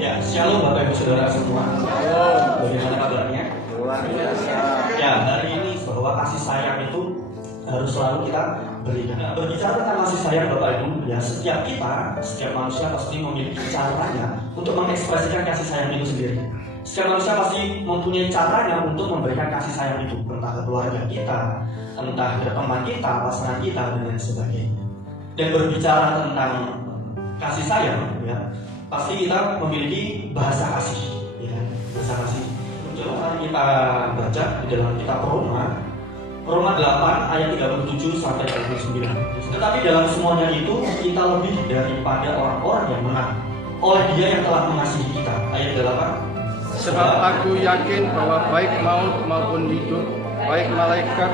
Ya, shalom Bapak Ibu Saudara semua. Bagaimana kabarnya? Luar biasa. Ya, hari ini bahwa kasih sayang itu harus selalu kita berikan. Nah, berbicara tentang kasih sayang Bapak Ibu, ya setiap manusia pasti memiliki caranya untuk mengekspresikan kasih sayang itu sendiri. Setiap manusia pasti mempunyai caranya untuk memberikan kasih sayang itu, entah ke keluarga kita, entah ke teman kita, pasangan kita, dan lain sebagainya. Dan berbicara tentang kasih sayang, ya, pasti kita memiliki bahasa kasih, ya, bahasa kasih. Coba mari kita baca di dalam kitab Roma 8 ayat 37 sampai 39. Tetapi dalam semuanya itu kita lebih daripada orang-orang yang menang oleh Dia yang telah mengasihi kita. Ayat 8. Sebab aku yakin bahwa baik maut maupun hidup, baik malaikat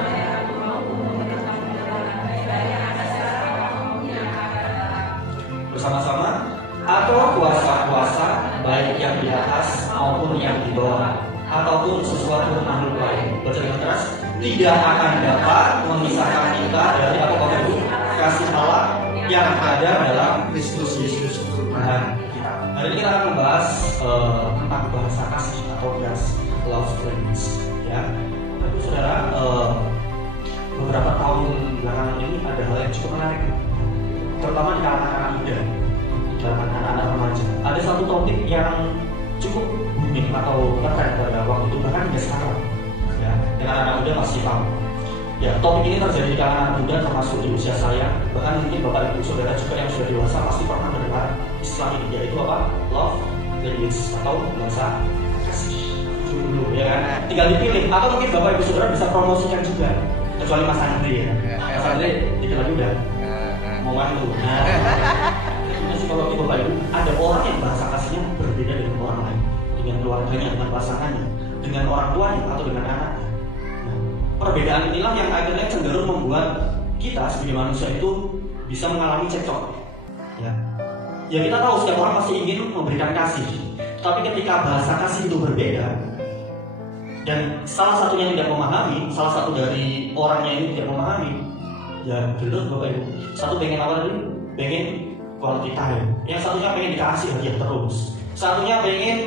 bersama-sama atau kuasa-kuasa baik yang di atas maupun yang di bawah ataupun sesuatu makhluk lain, baca dengan keras, tidak akan dapat memisahkan kita dari apa Bapak Ibu, kasih Allah yang ada dalam Kristus Yesus Tuhan kita. Hari ini kita akan membahas tentang bahasa kasih atau love language, ya. Bapak Ibu Saudara, beberapa tahun belakangan ini ada hal yang cukup menarik, terutama di kalangan anak muda, di kalangan anak-anak remaja. Ada satu topik yang cukup booming atau ngetren pada waktu itu, bahkan hingga sekarang, ya, dengan anak muda masih tahu. Ya, topik ini terjadi di kalangan anak muda, termasuk di usia saya. Bahkan mungkin Bapak Ibu Saudara juga yang sudah dewasa pasti pernah mendengar istilah ini, yaitu apa? Love language atau bahasa kasih. Dulu, ya kan? Tinggal dipilih. Atau mungkin Bapak Ibu Saudara bisa promosikan juga. Kecuali Mas Andri, ya. Mas Andri dikit lagi udah mau mantu. Nah, kalau di Bapak Ibu ada orang yang bahasa kasihnya berbeda dengan orang lain, dengan keluarganya, dengan pasangannya, dengan orang tuanya atau dengan anaknya. Nah, perbedaan inilah yang akhirnya cenderung membuat kita sebagai manusia itu bisa mengalami cekcok. Ya kita tahu setiap orang pasti ingin memberikan kasih, tapi ketika bahasa kasih itu berbeda dan salah satunya tidak memahami, salah satu dari orangnya ini tidak memahami, ya betul Bapak Ibu. Satu pengen apa tadi? Pengen quality time. Yang satunya pengen dikasih hadiah terus. Satunya pengen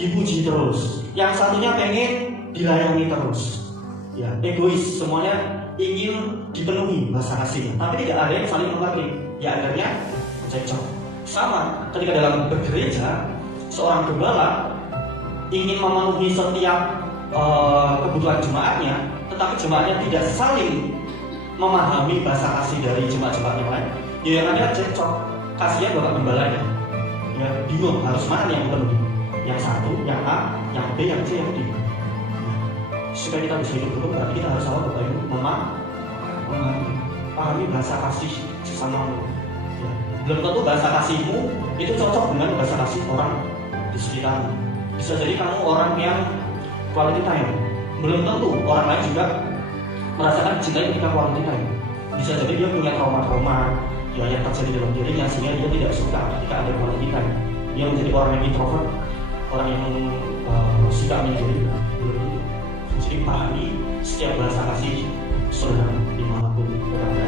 dipuji terus. Yang satunya pengen dilayani terus. Ya, egois, semuanya ingin dipenuhi bahasa kasihnya. Tapi tidak ada yang saling mengerti. Ya akhirnya cekcok. Sama ketika dalam bergereja, seorang gembala ingin memenuhi setiap kebutuhan jemaatnya, tetapi jemaatnya tidak saling memahami bahasa kasih dari jemaat-jemaat yang lain. Ya yang ada cekcok, kasihan bapak gembalanya. Ya bingung harus mana yang dipenuhi. Yang satu, yang A, yang B, yang C, yang D. Nah, supaya kita bisa hidup betul, berarti kita harus sama Bapak Ibu memahami bahasa kasih sesamamu. Ya. Belum tentu bahasa kasihmu itu cocok dengan bahasa kasih orang di sekitarmu. Bisa jadi kamu orang yang quality time. Belum tentu orang lain juga merasakan cinta ketika quality time. Bisa jadi dia punya trauma-trauma yang terjadi dalam dirinya sehingga dia tidak suka ketika ada quality time. Dia menjadi orang yang introvert, orang yang suka menyendiri. Jadi pahami setiap bahasa kasih saudara dimanapun berada.